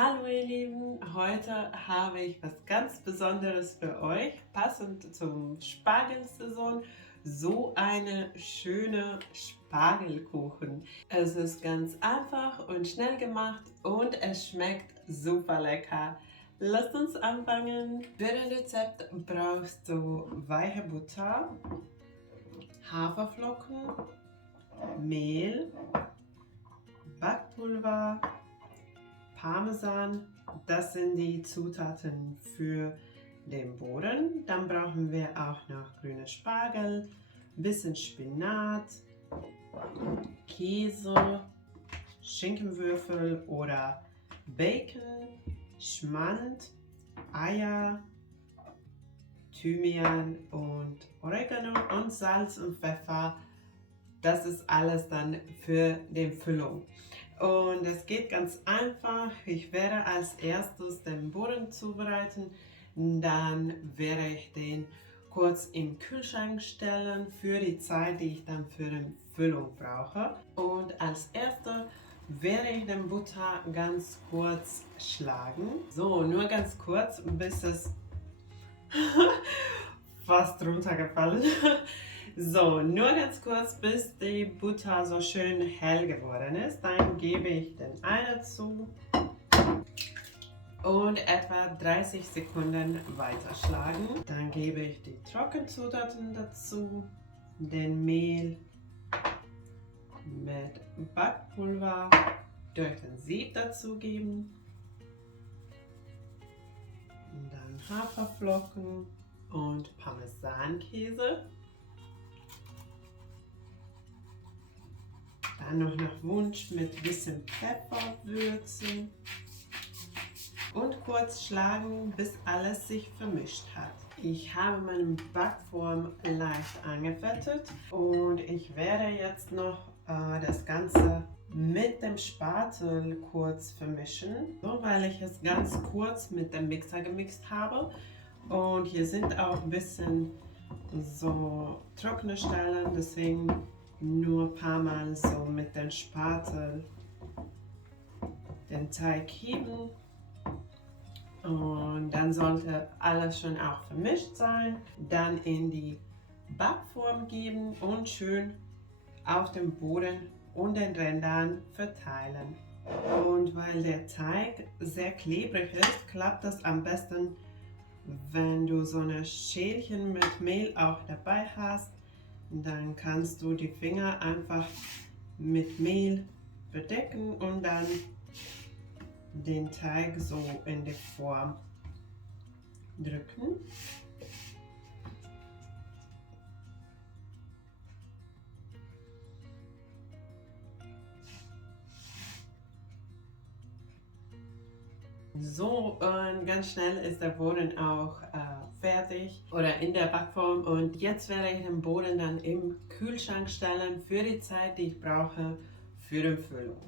Hallo ihr Lieben, heute habe ich was ganz Besonderes für euch, passend zum Spargelsaison, so eine schöne Spargelkuchen. Es ist ganz einfach und schnell gemacht und es schmeckt super lecker. Lasst uns anfangen. Für das Rezept brauchst du weiche Butter, Haferflocken, Mehl, Backpulver, Parmesan, das sind die Zutaten für den Boden. Dann brauchen wir auch noch grüne Spargel, bisschen Spinat, Käse, Schinkenwürfel oder Bacon, Schmand, Eier, Thymian und Oregano und Salz und Pfeffer. Das ist alles dann für die Füllung. Und es geht ganz einfach. Ich werde als erstes den Boden zubereiten. Dann werde ich den kurz im Kühlschrank stellen für die Zeit, die ich dann für die Füllung brauche. Und als erstes werde ich den Butter ganz kurz schlagen. So, nur ganz kurz, bis es fast runtergefallen. So, nur ganz kurz, bis die Butter so schön hell geworden ist. Dann gebe ich den Ei dazu und etwa 30 Sekunden weiterschlagen. Dann gebe ich die Trockenzutaten dazu, den Mehl mit Backpulver durch den Sieb dazugeben, dann Haferflocken und Parmesankäse. Dann noch nach Wunsch mit bisschen Pfeffer würzen und kurz schlagen, bis alles sich vermischt hat. Ich habe meine Backform leicht angefettet und ich werde jetzt noch das Ganze mit dem Spatel kurz vermischen, so weil ich es ganz kurz mit dem Mixer gemixt habe. Und hier sind auch ein bisschen so trockene Stellen, deswegen nur ein paar Mal so mit dem Spatel den Teig heben. Und dann sollte alles schon auch vermischt sein. Dann in die Backform geben und schön auf dem Boden und den Rändern verteilen. Und weil der Teig sehr klebrig ist, klappt das am besten, wenn du so eine Schälchen mit Mehl auch dabei hast. Dann kannst du die Finger einfach mit Mehl bedecken und dann den Teig so in die Form drücken. So, und ganz schnell ist der Boden auch fertig oder in der Backform. Und jetzt werde ich den Boden dann im Kühlschrank stellen für die Zeit, die ich brauche für die Füllung.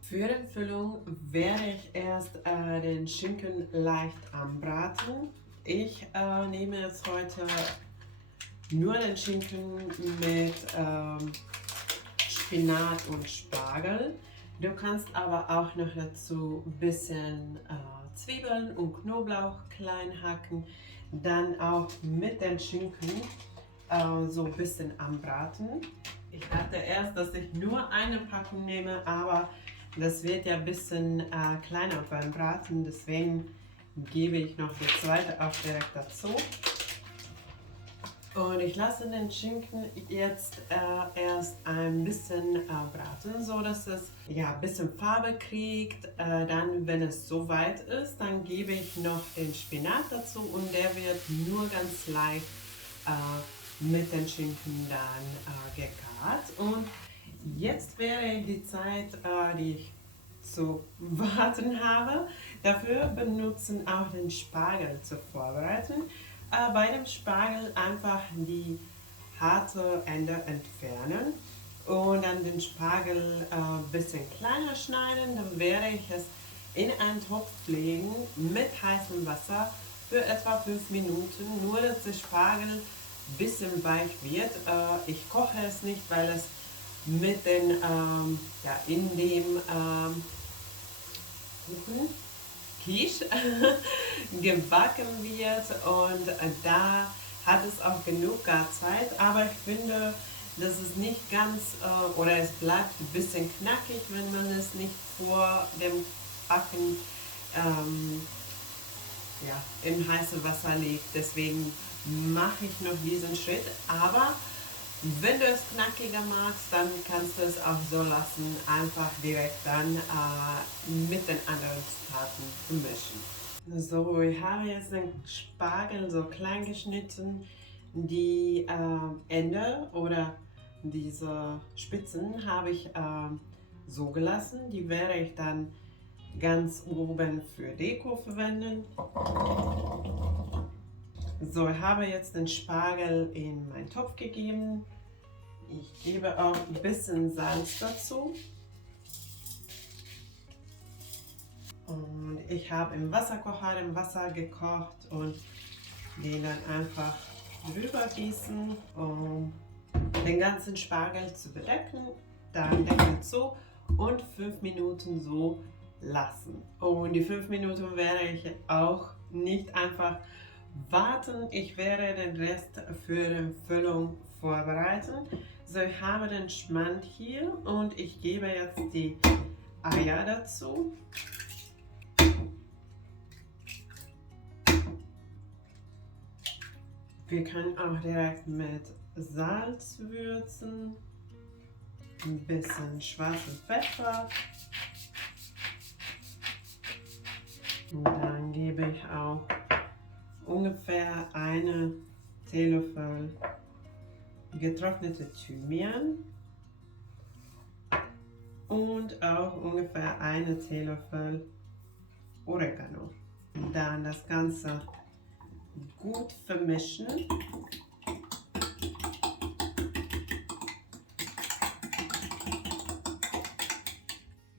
Für die Füllung werde ich erst den Schinken leicht anbraten. Ich nehme jetzt heute nur den Schinken mit Spinat und Spargel. Du kannst aber auch noch dazu ein bisschen Zwiebeln und Knoblauch klein hacken. Dann auch mit den Schinken so ein bisschen anbraten. Ich dachte erst, dass ich nur eine Packung nehme, aber das wird ja ein bisschen kleiner beim Braten. Deswegen gebe ich noch die zweite auch direkt dazu. Und ich lasse den Schinken jetzt erst ein bisschen braten, so dass es ja ein bisschen Farbe kriegt. Dann, wenn es soweit ist, dann gebe ich noch den Spinat dazu und der wird nur ganz leicht mit den Schinken dann gegart. Und jetzt wäre die Zeit, die ich zu warten habe. Dafür benutzen auch den Spargel zu vorbereiten. Bei dem Spargel einfach die harte Ende entfernen und dann den Spargel ein bisschen kleiner schneiden. Dann werde ich es in einen Topf legen mit heißem Wasser für etwa 5 Minuten, nur dass der Spargel ein bisschen weich wird. Ich koche es nicht, weil es mit den, ja, in dem Kuchen, Quiche gebacken wird und da hat es auch genug Garzeit, aber ich finde, das ist nicht ganz, oder es bleibt ein bisschen knackig, wenn man es nicht vor dem Backen ja, in heiße Wasser legt. Deswegen mache ich noch diesen Schritt, aber wenn du es knackiger magst, dann kannst du es auch so lassen, einfach direkt dann mit den anderen Zutaten mischen. So, ich habe jetzt den Spargel so klein geschnitten. Die Ende oder diese Spitzen habe ich so gelassen. Die werde ich dann ganz oben für Deko verwenden. So, ich habe jetzt den Spargel in meinen Topf gegeben. Ich gebe auch ein bisschen Salz dazu. Und ich habe im Wasserkocher im Wasser gekocht und den dann einfach drüber gießen, um den ganzen Spargel zu bedecken. Dann Deckel zu und 5 Minuten so lassen. Und die 5 Minuten werde ich auch nicht einfach warten. Ich werde den Rest für die Füllung vorbereiten. So, ich habe den Schmand hier und ich gebe jetzt die Eier dazu. Wir können auch direkt mit Salz würzen, ein bisschen schwarzen Pfeffer und dann gebe ich auch ungefähr eine Teelöffel getrocknete Thymian und auch ungefähr eine Teelöffel Oregano. Dann das Ganze gut vermischen.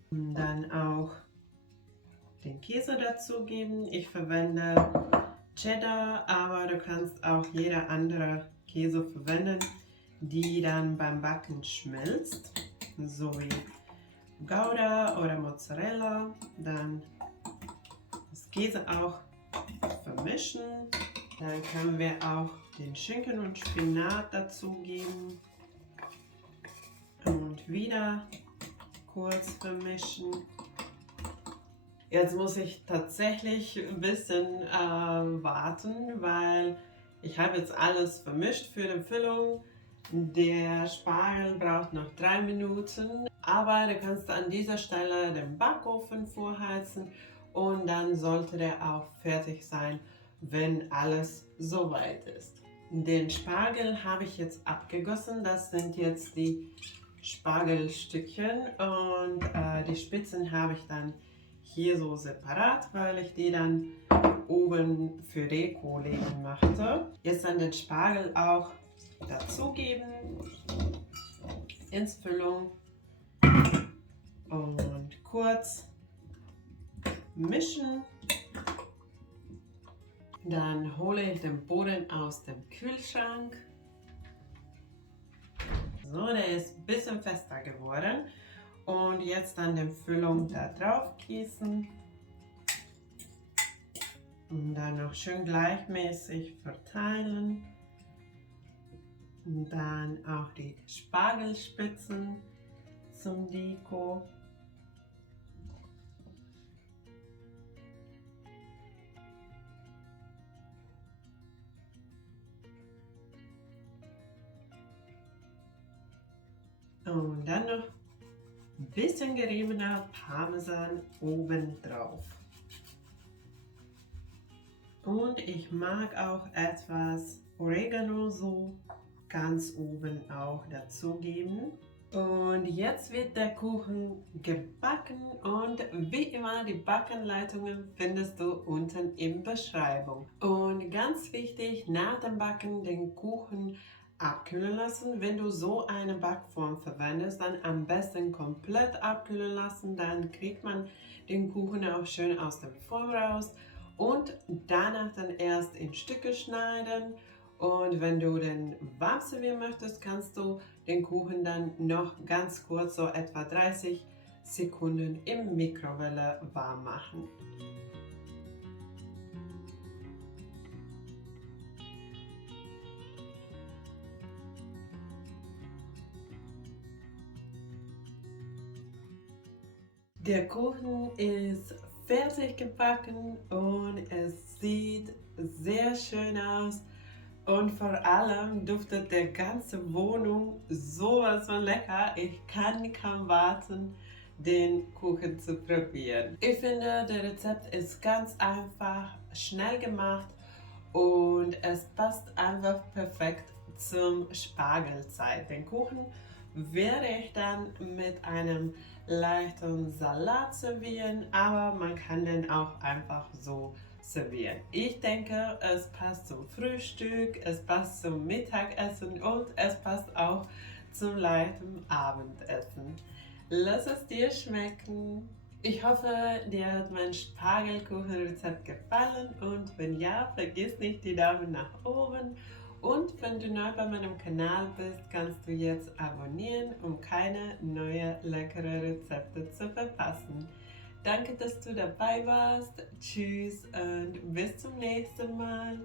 Und dann auch den Käse dazugeben. Ich verwende Cheddar, aber du kannst auch jede andere Käse verwenden, die dann beim Backen schmilzt. So wie Gouda oder Mozzarella. Dann das Käse auch vermischen. Dann können wir auch den Schinken und Spinat dazugeben und wieder kurz vermischen. Jetzt muss ich tatsächlich ein bisschen warten, weil ich habe jetzt alles vermischt für die Füllung. Der Spargel braucht noch 3 Minuten, aber du kannst an dieser Stelle den Backofen vorheizen und dann sollte der auch fertig sein, wenn alles soweit ist. Den Spargel habe ich jetzt abgegossen, das sind jetzt die Spargelstückchen und die Spitzen habe ich dann hier so separat, weil ich die dann oben für Deko legen möchte. Jetzt dann den Spargel auch dazugeben ins Füllung und kurz mischen. Dann hole ich den Boden aus dem Kühlschrank. So, der ist ein bisschen fester geworden. Und jetzt dann die Füllung da drauf gießen. Und dann noch schön gleichmäßig verteilen. Und dann auch die Spargelspitzen zum Deko. Und dann noch ein bisschen geriebener Parmesan oben drauf. Und ich mag auch etwas Oregano so ganz oben auch dazugeben. Und jetzt wird der Kuchen gebacken und wie immer die Backanleitungen findest du unten in der Beschreibung. Und ganz wichtig, nach dem Backen den Kuchen abkühlen lassen. Wenn du so eine Backform verwendest, dann am besten komplett abkühlen lassen, dann kriegt man den Kuchen auch schön aus der Form raus und danach dann erst in Stücke schneiden. Und wenn du den warm servieren möchtest, kannst du den Kuchen dann noch ganz kurz, so etwa 30 Sekunden im Mikrowelle warm machen. Der Kuchen ist fertig gebacken und es sieht sehr schön aus und vor allem duftet die ganze Wohnung sowas von lecker. Ich kann kaum warten, den Kuchen zu probieren. Ich finde, das Rezept ist ganz einfach, schnell gemacht und es passt einfach perfekt zum Spargelzeit. Den Kuchen werde ich dann mit einem leichten Salat servieren, aber man kann den auch einfach so servieren. Ich denke, es passt zum Frühstück, es passt zum Mittagessen und es passt auch zum leichten Abendessen. Lass es dir schmecken. Ich hoffe, dir hat mein Spargelkuchenrezept gefallen und wenn ja, vergiss nicht die Daumen nach oben. Und wenn du neu bei meinem Kanal bist, kannst du jetzt abonnieren, um keine neuen leckeren Rezepte zu verpassen. Danke, dass du dabei warst. Tschüss und bis zum nächsten Mal.